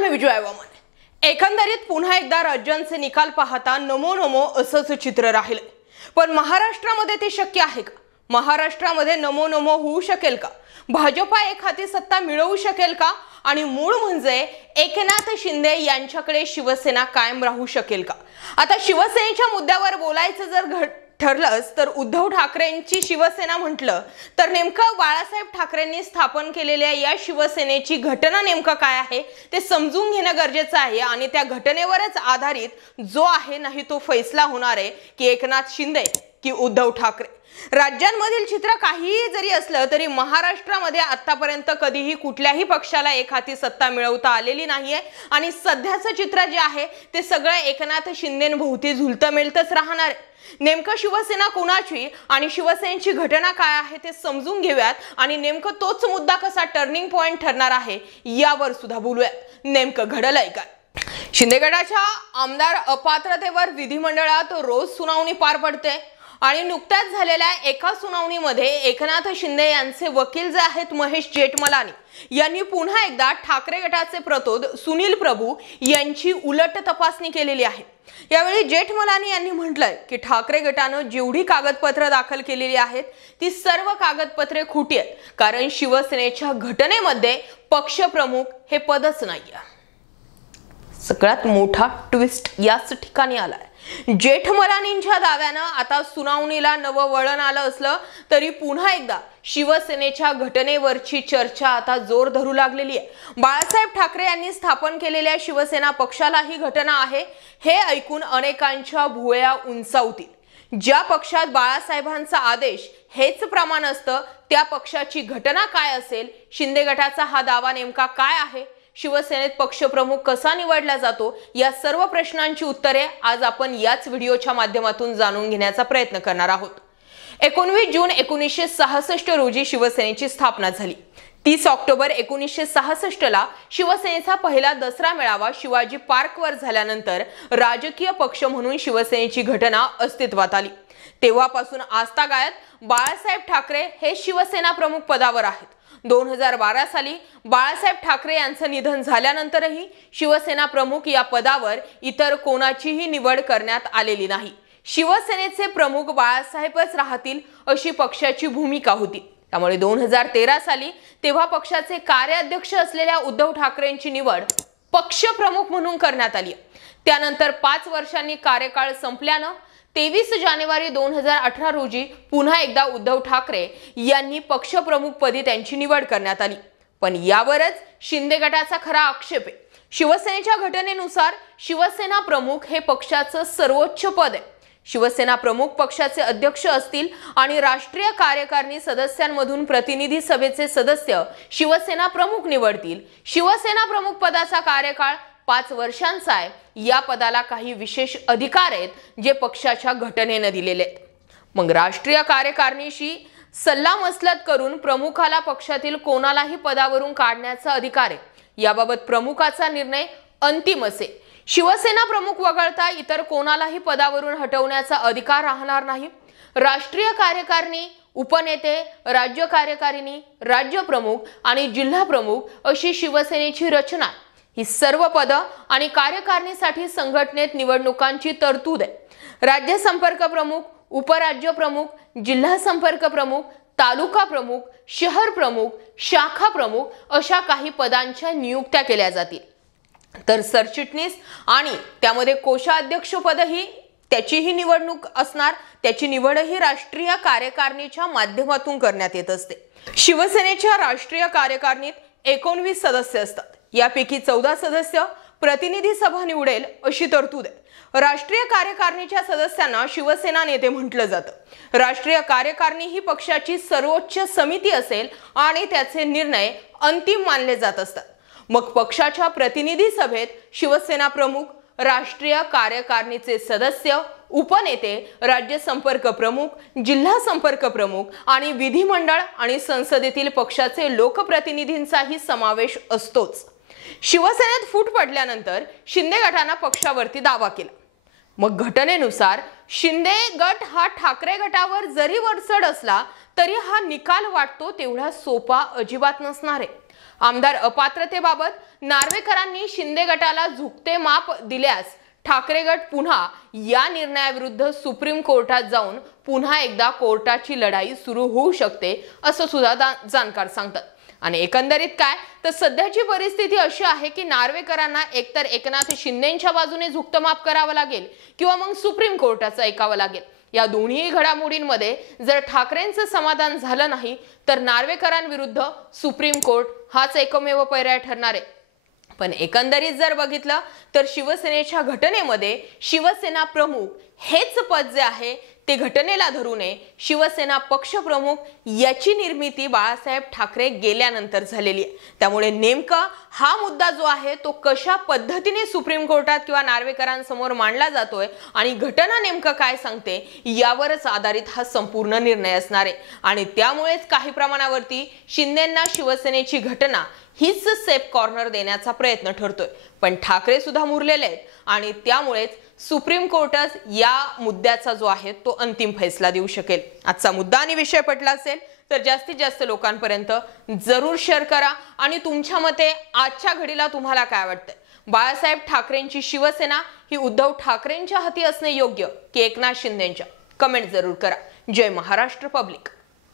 नमस्कार, मी विजय वामन। एकंदरीत पुन्हा एकदा राज्यांचे निकाल पाहता नमो नमो असंच चित्र राहिले। पण महाराष्ट्रामध्ये ते शक्य आहे का? महाराष्ट्रामध्ये नमो नमो होऊ शकेल का? भाजपा एखादी सत्ता मिळवू शकेल का? आणि मूळ म्हणजे एकनाथ शिंदे यांच्याकडे शिवसेना कायम राहू शकेल का? आता शिवसेनेच्या मुद्द्यावर बोलायचं जर ठरलंच तर उद्धव ठाकरेंची शिवसेना म्हटलं तर नेमकं बाळासाहेब ठाकरेंनी स्थापन केलेल्या या शिवसेनेची घटना नेमकं काय आहे ते समजून घेणं गरजेचं आहे। आणि त्या घटनेवरच आधारित जो आहे नाही तो फैसला होणार आहे की एकनाथ शिंदे की उद्धव ठाकरे। राज्यांमधील चित्र काहीही जरी असलं तरी महाराष्ट्रामध्ये आतापर्यंत कधीही कुठल्याही पक्षाला एक हाती सत्ता मिळवता आलेली नाहीये। आणि सध्याचं चित्र जे आहे ते सगळं एकनाथ शिंदेंभोवती झुलतं मिळतच राहणार आहे। नेमकं शिवसेना कोणाची आणि शिवसेनेची घटना काय आहे ते समजून घेऊयात आणि नेमकं तोच मुद्दा कसा टर्निंग पॉइंट ठरणार आहे यावर सुद्धा बोलूयात। नेमकं घडलंय काय? शिंदे गटाच्या आमदार अपात्रतेवर विधिमंडळात रोज सुनावणी पार पडते आणि नुकत्याच झालेल्या एका सुनावणीमध्ये एकनाथ शिंदे यांचे वकील जे आहेत महेश जेठमलानी यांनी पुन्हा एकदा ठाकरे गटाचे प्रतोद सुनील प्रभू यांची उलट तपासणी केलेली आहे। यावेळी जेठमलानी यांनी म्हटलंय की ठाकरे गटानं जेवढी कागदपत्र दाखल केलेली आहेत ती सर्व कागदपत्रे खोटी आहेत, कारण शिवसेनेच्या घटनेमध्ये पक्षप्रमुख हे पदच नाहीये। सगळ्यात मोठा ट्विस्ट याच ठिकाणी आलाय। जेठमलानींच्या दाव्यानं आता सुनावणीला नवं वळण आलं असलं तरी पुन्हा एकदा शिवसेनेच्या घटनेवरची चर्चा आता जोर धरू लागलेली आहे। बाळासाहेब ठाकरे यांनी स्थापन केलेल्या शिवसेना पक्षाला ही घटना आहे हे ऐकून अनेकांच्या भुवया उंचावतील। ज्या पक्षात बाळासाहेबांचा आदेश हेच प्रमाण असतं त्या पक्षाची घटना काय असेल? शिंदे गटाचा हा दावा नेमका काय आहे? शिवसेनेत पक्षप्रमुख कसा निवडला जातो? या सर्व प्रश्नांची उत्तरे आज आपण याच व्हिडिओच्या माध्यमातून जाणून घेण्याचा प्रयत्न करणार आहोत। 19 जून 1966 रोजी शिवसेनेची स्थापना झाली। 30 ऑक्टोबर 1966 ला शिवसेनेचा पहिला दसरा मेळावा शिवाजी पार्कवर झाल्यानंतर राजकीय पक्ष म्हणून शिवसेनेची घटना अस्तित्वात आली। तेव्हापासून आजतागायत बाळासाहेब ठाकरे हे शिवसेना प्रमुख पदावर आहेत। 2012 साली बाळासाहेब ठाकरे यांचं निधन झाल्यानंतरही शिवसेना प्रमुख या पदावर इतर कोणाचीही निवड करण्यात आलेली नाही। शिवसेनेचे प्रमुख बाळासाहेबच राहतील अशी पक्षाची भूमिका होती। त्यामुळे 2013 साली तेव्हा पक्षाचे कार्याध्यक्ष असलेल्या उद्धव ठाकरेंची निवड पक्षप्रमुख म्हणून करण्यात आली। त्यानंतर 5 वर्षांनी कार्यकाळ संपल्यानं 23 जानेवारी 2018 रोजी पुन्हा एकदा उद्धव ठाकरे यांनी पक्षप्रमुख पदी त्यांची निवड करण्यात आली। पण यावरच शिंदे गटाचा खरा आक्षेप आहे। शिवसेनेच्या घटनेनुसार शिवसेना प्रमुख हे पक्षाचं सर्वोच्च पद आहे। शिवसेना प्रमुख पक्षाचे अध्यक्ष असतील आणि राष्ट्रीय कार्यकारिणी सदस्यांमधून प्रतिनिधी सभेचे सदस्य शिवसेना प्रमुख निवडतील। शिवसेना प्रमुख पदाचा कार्यकाळ 5 वर्षांचा आहे। या पदाला काही विशेष अधिकार आहेत जे पक्षाच्या घटनेने दिलेले आहेत। मग राष्ट्रीय कार्यकारिणीशी सल्लामसलत करून प्रमुखाला पक्षातील कोणालाही पदावरून काढण्याचा अधिकार आहे। याबाबत प्रमुखाचा निर्णय अंतिम असेल। शिवसेना प्रमुख वगळता इतर कोणालाही पदावरून हटवण्याचा अधिकार राहणार नाही। राष्ट्रीय कार्यकारिणी, उपनेते, राज्य कार्यकारिणी, राज्य प्रमुख आणि जिल्हा प्रमुख अशी शिवसेनेची रचना। ही सर्व पद आणि कार्यकारिणीसाठी संघटनेत निवडणुकांची तरतूद आहे। राज्य संपर्क प्रमुख, उपराज्य प्रमुख, जिल्हा संपर्क प्रमुख, तालुका प्रमुख, शहर प्रमुख, शाखा प्रमुख अशा काही पदांच्या नियुक्त्या केल्या जातील। तर सरचिटणीस आणि त्यामध्ये कोषाध्यक्ष पदही त्याचीही निवडणूक असणार। त्याची निवडही राष्ट्रीय कार्यकारिणीच्या माध्यमातून करण्यात येत असते। शिवसेनेच्या राष्ट्रीय कार्यकारिणीत 19 सदस्य असतात। यापैकी 14 सदस्य प्रतिनिधी सभा निवडेल अशी तरतूद आहे। राष्ट्रीय कार्यकारिणीच्या सदस्यांना शिवसेना नेते म्हटलं जातं। राष्ट्रीय कार्यकारिणी ही पक्षाची सर्वोच्च समिती असेल आणि त्याचे निर्णय अंतिम मानले जात असतात। मग पक्षाच्या प्रतिनिधी सभेत शिवसेना प्रमुख, राष्ट्रीय कार्यकारिणीचे सदस्य, उपनेते, राज्य संपर्क प्रमुख, जिल्हा संपर्क प्रमुख आणि विधिमंडळ आणि संसदेतील पक्षाचे लोकप्रतिनिधींचाही समावेश असतोच। शिवसेनेत फूट पडल्यानंतर शिंदे गटाने पक्षावरती दावा केला। मग घटनेनुसार शिंदे गट हा ठाकरे गटावर जरी वरचढ असला तरी हा निकाल वाटतो तेवढा सोपा अजिबात नसणार आहे। आमदार अपात्रतेबाबत नार्वेकरांनी शिंदे गटाला झुकते माप दिल्यास ठाकरे गट पुन्हा या निर्णयाविरुद्ध सुप्रीम कोर्टात जाऊन पुन्हा एकदा कोर्टाची लढाई सुरू होऊ शकते असं सुद्धा जाणकार सांगतात। आणि एकंदरीत काय तर सध्याची परिस्थिती अशी आहे की नार्वेकरांना एकतर एकनाथ शिंदेंच्या बाजूने झुकतं माप करावं लागेल किंवा मग सुप्रीम कोर्टाचं ऐकावं लागेल। या दोन्ही घडामोडींमध्ये जर ठाकरेंचं समाधान झालं नाही तर नार्वेकरांविरुद्ध सुप्रीम कोर्ट हाच एकमेव पर्याय ठरणार आहे। पण एकंदरीत जर बघितलं तर शिवसेनेच्या घटनेमध्ये शिवसेना प्रमुख हेच पद जे आहे ते घटनेला धरू नये, शिवसेना पक्षप्रमुख याची निर्मिती बाळासाहेब ठाकरे गेल्यानंतर झालेली आहे। त्यामुळे नेमका हा मुद्दा जो आहे तो कशा पद्धतीने सुप्रीम कोर्टात किंवा नार्वेकरांसमोर मांडला जातोय आणि घटना नेमकं काय सांगते यावरच आधारित हा संपूर्ण निर्णय असणार आहे। आणि त्यामुळेच काही प्रमाणावरती शिंदेंना शिवसेनेची घटना हीच सेफ कॉर्नर देण्याचा प्रयत्न ठरतोय। पण ठाकरे सुद्धा मुरलेले आहेत आणि त्यामुळेच सुप्रीम कोर्टच या मुद्द्याचा जो आहे तो अंतिम फैसला देऊ शकेल। आजचा मुद्दा आणि विषय पटला असेल तर जास्तीत जास्त लोकांपर्यंत जरूर शेअर करा आणि तुमच्या मते आजच्या घडीला तुम्हाला काय वाटतंय? बाळासाहेब ठाकरेंची शिवसेना ही उद्धव ठाकरेंच्या हाती असणे योग्य की एकनाथ शिंदेंच्या? कमेंट जरूर करा। जय महाराष्ट्र पब्लिक।